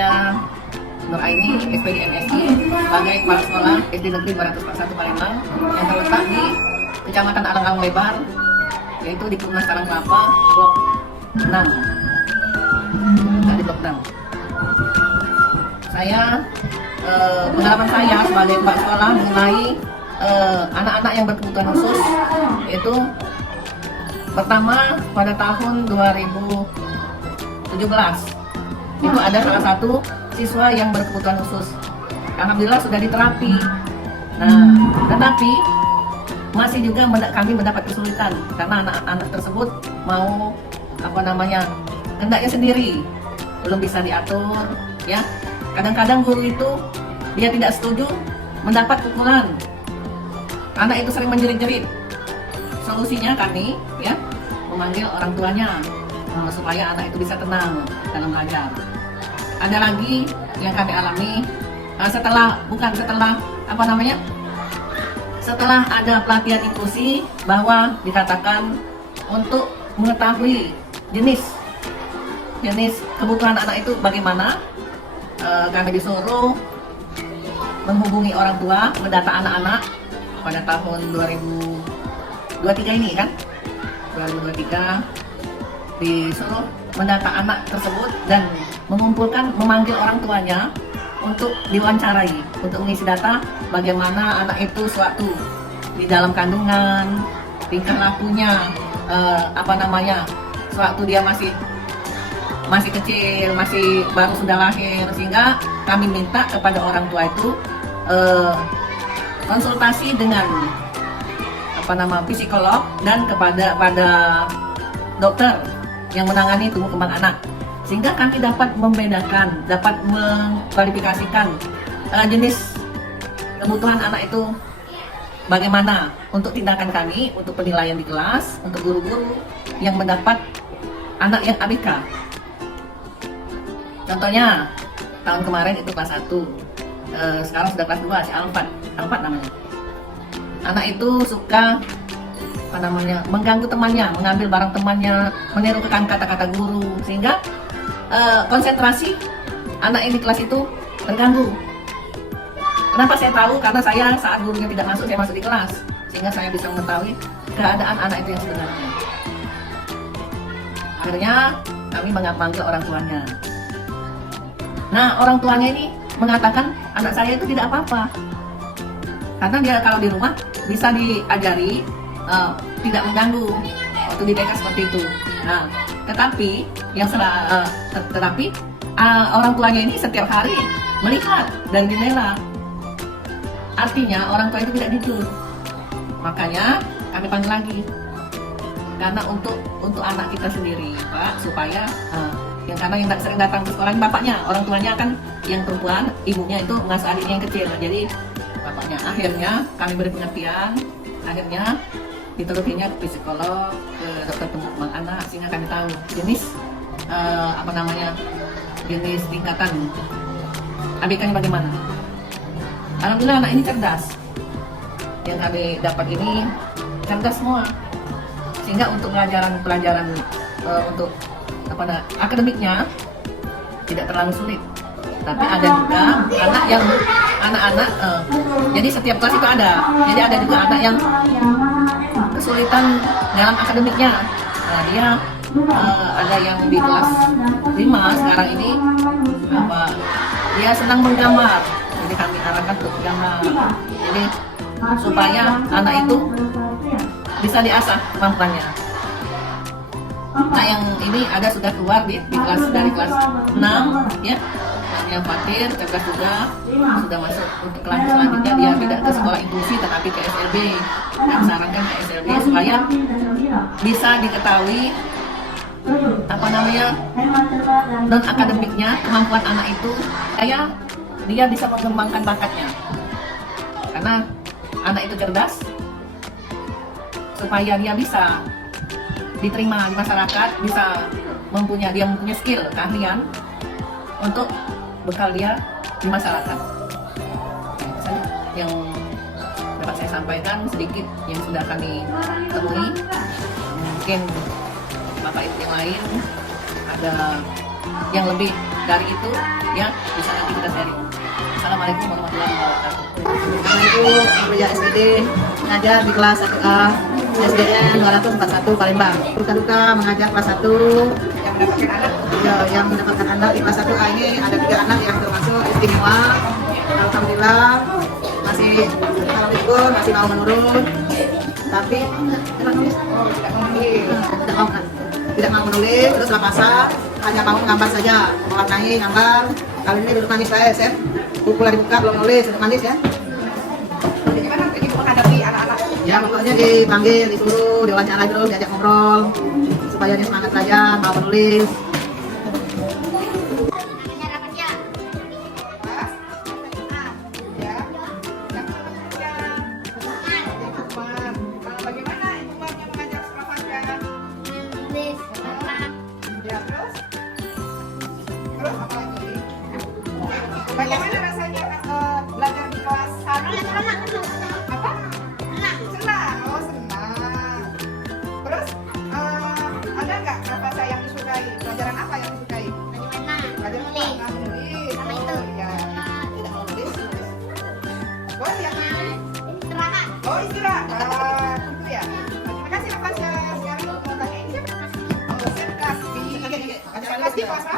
Saya Nur Aini, SPD MSI, sebagai kepala sekolah SD Negeri 241 Palembang yang terletak di Kecamatan Alang-Alang Lebar, yaitu di Perumnas Karang Kelapa, Blok 6. Di Blok 6. Pengalaman saya sebagai kepala sekolah mengenai anak-anak yang berkebutuhan khusus, yaitu pertama pada tahun 2017 itu ada salah satu siswa yang berkebutuhan khusus. Alhamdulillah sudah diterapi. Nah, tetapi masih juga kami mendapat kesulitan karena anak-anak tersebut mau hendaknya sendiri, belum bisa diatur, ya. Kadang-kadang guru itu dia tidak setuju mendapat pukulan. Anak itu sering menjerit-jerit. Solusinya kami, ya, memanggil orang tuanya supaya anak itu bisa tenang dalam belajar. Ada lagi yang kami alami setelah ada pelatihan inklusi, bahwa dikatakan untuk mengetahui jenis kebutuhan anak itu bagaimana, kami disuruh menghubungi orang tua, mendata anak-anak pada tahun 2023 ini kan, 2023 disuruh mendata anak tersebut dan memanggil orang tuanya untuk diwawancarai, untuk mengisi data bagaimana anak itu sewaktu di dalam kandungan, tingkah lakunya, sewaktu dia masih kecil, masih baru sudah lahir, sehingga kami minta kepada orang tua itu konsultasi dengan psikolog dan pada dokter yang menangani tumbuh kembang anak, sehingga kami dapat membedakan, dapat mengkualifikasikan jenis kebutuhan anak itu bagaimana untuk tindakan kami, untuk penilaian di kelas, untuk guru-guru yang mendapat anak yang ABK. Contohnya tahun kemarin itu kelas 1, sekarang sudah kelas 2, si Alfat namanya. Anak itu suka mengganggu temannya, mengambil barang temannya, menirukan kata-kata guru, sehingga konsentrasi anak ini kelas itu terganggu. Kenapa saya tahu? Karena saya saat gurunya tidak masuk, saya masuk di kelas, sehingga saya bisa mengetahui keadaan anak itu yang sebenarnya. Akhirnya kami memanggil orang tuanya. Nah, orang tuanya ini mengatakan anak saya itu tidak apa-apa, karena dia kalau di rumah bisa diajari tidak mengganggu waktu di TK seperti itu. Nah, tetapi orang tuanya ini setiap hari melihat dari jendela. Artinya orang tua itu tidak jujur. Makanya kami panggil lagi. Karena untuk anak kita sendiri, Pak, supaya karena yang sering datang ke sekolah ini bapaknya, orang tuanya kan yang perempuan, ibunya itu ngasuh adiknya yang kecil. Jadi bapaknya, akhirnya kami beri pengertian, akhirnya diterukinya ke psikolog, ke dokter tumbuh kembang anak, sehingga kami tahu jenis jenis tingkatan ABK-nya bagaimana. Alhamdulillah anak ini cerdas. Yang kami dapat ini cerdas semua, sehingga untuk pelajaran untuk akademiknya tidak terlalu sulit. Tapi ada juga anak-anak jadi setiap kelas itu ada. Jadi ada juga anak yang kesulitan dalam akademiknya. Nah, dia ada yang di kelas 5 sekarang ini dia senang menggambar. Jadi kami arahkan untuk gambar. Jadi supaya anak itu bisa diasah kemampuannya. Nah, yang ini sudah keluar dari kelas 6, ya. Yang Fatir cerdas juga sudah masuk untuk kelas selanjutnya. Dia tidak ke sekolah inklusi tetapi ke SLB. Kami sarankan ke SLB supaya bisa diketahui non akademiknya, kemampuan anak itu, dia bisa mengembangkan bakatnya. Karena anak itu cerdas, supaya dia bisa diterima di masyarakat, bisa mempunyai skill, keahlian untuk bekal dia di masyarakat. Yang dapat saya sampaikan sedikit yang sudah kami temui. Mungkin Bapak Ibu yang lain ada yang lebih dari itu ya bisa nanti kita sharing. Assalamualaikum warahmatullahi wabarakatuh. Assalamualaikum, Kuliah SPD mengajar di kelas 1A SDN 241 Palembang. Duka mengajar kelas 1 yang mendapatkan anak di kelas 1A ini ada 3 anak yang termasuk istimewa. Alhamdulillah masih masih mau menurun, tapi tidak mau menulis, terus lapasan hanya mau menggambar saja, mewarnai, gambar. Kali ini duduk manis saya, Chef. Buku lagi buka, belum nulis, duduk manis ya. Bagaimana ibu menghadapi anak-anak? Ya pokoknya dipanggil, disuruh, diwawancara terus, diajak ngobrol supaya dia semangat belajar, mau menulis. Bagaimana rasanya belajar di kelas 1? Apa? Senang. Oh, senang. Terus ada nggak bahasa yang disukai? Pelajaran apa yang disukai? Pelajaran apa? Menulis. Oh, iya. Tidak mau nulis. Buat yang istirahat. Oh, istirahat. Tentu ya. Terima kasih Natasha. Sekarang mau tanya ini siapa? Oh, Chef Kasbi. Chef Kasbi kelas